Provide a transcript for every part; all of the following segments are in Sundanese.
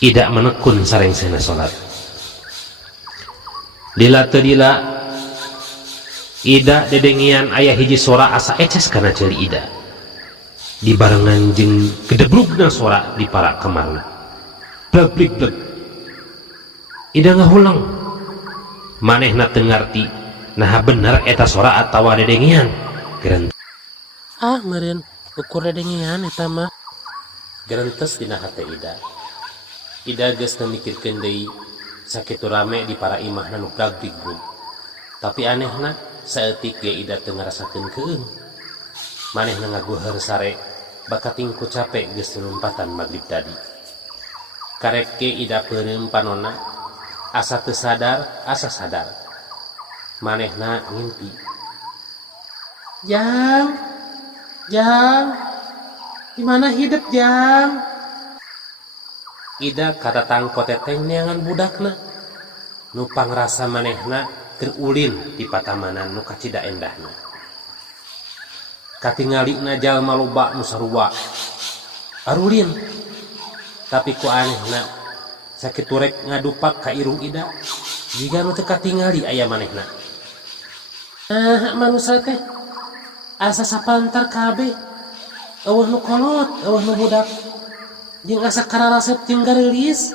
Ida menekun sareng sena salat. Lila teu lila Ida dedengian aya hiji sora asa eces kana ceuli Ida. Dibarengan jeung gedebrugna sora di para kamarna. Bleg-bleg. Ida ngahulang. Manehna teu ngarti naha bener eta sora atawa dedengian. Gerentes. Meureun ukur dedengian eta mah. Gerentes dina hate Ida. Ida geus mikirkeun deui sakitu rame di para imahna nu gagrig-grug. Tapi anehna saeutik ge Ida teu ngarasakeun keung. Manehna ngaguheur sare bakating ku capek geus numpatan magrib tadi. Karek ge Ida peureum panonna asa teu sadar asa sadar. Manehna ngimpi. Jang, di mana hidup Jang? Ida kadatang koteteng neangan budakna. Nu pangrasa manehna keur ulin di patamanan nu kacida endahna. Katingalina jalma loba nu sarua. Arulin. Tapi ku anehna sakitu rek ngadupak ka irung Ida. Jiga nu teu katingali aya manehna. Manusia teh asa sapantar kabeh. Eueuh nu kolot, eueuh nu budak. Jeung asa kararasep jeung gareulis.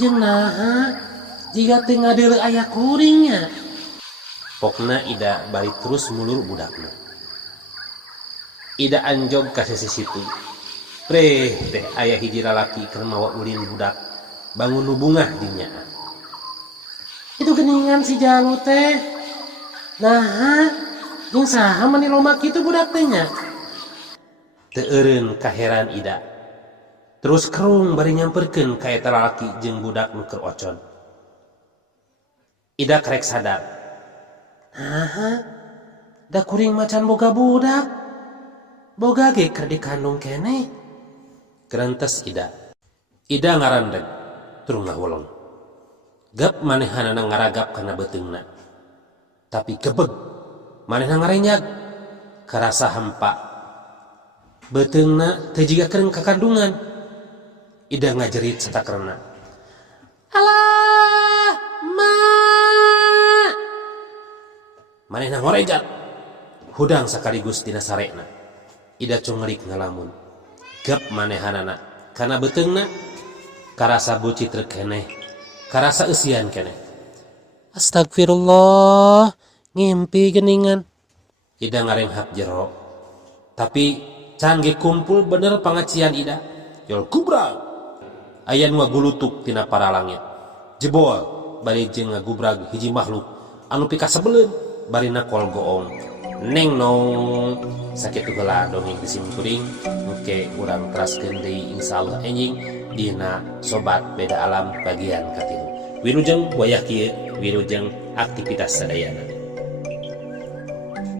Jeung naha jiga teu ngadeuleu aya kuringnya. Pokna Ida bari terus mulur budakna. Ida anjog ka sisi situ. Preh teh aya hiji lalaki keur mawa ulin budak. Bangun nu bungah dinya. Itu geningan si Jalu teh. Naha jeung saha mani loma kitu budak teh nya. Teu eureun kaheran Ida. Terus kerung bari nyamperkeun ka eta lalaki jeung budak nu keur ocon. Ida karek sadar. Da kuring macan boga budak. Boga ge keur dikandung keneh. Gerentes Ida. Ida ngarandeg tur ngahuleng. Gap manehanana ngaragap kana beuteungna. Tapi gebeg manehna ngarenyag karasa hampa. Beuteungna teu jiga keur kakandungan. Ida ngajerit satakerna. Alah, mak. Manehna ngorejat. Hudang sakaligus dina sarena. Ida cungrik ngalamun. Gap manehanana kana beuteungna karasa bucit rek keneh. Karasa eusian keneh. Astagfirullah, ngimpi geningan. Ida ngarenghap jero. Tapi can ge kumpul bener pangacian Ida. Yol kubrag. Aya nu ngagulutuk tina para langit. Jebol bari jeung ngagubrag hiji makhluk anu pika sebeleun bari nakol goong. Neng nong sakitu heula dongeng di kuring engke urang teraskeun deui insyaallah enjing dina sobat beda alam bagian katilu. Wilujeng wayah kieu, wilujeng aktivitas sadayana.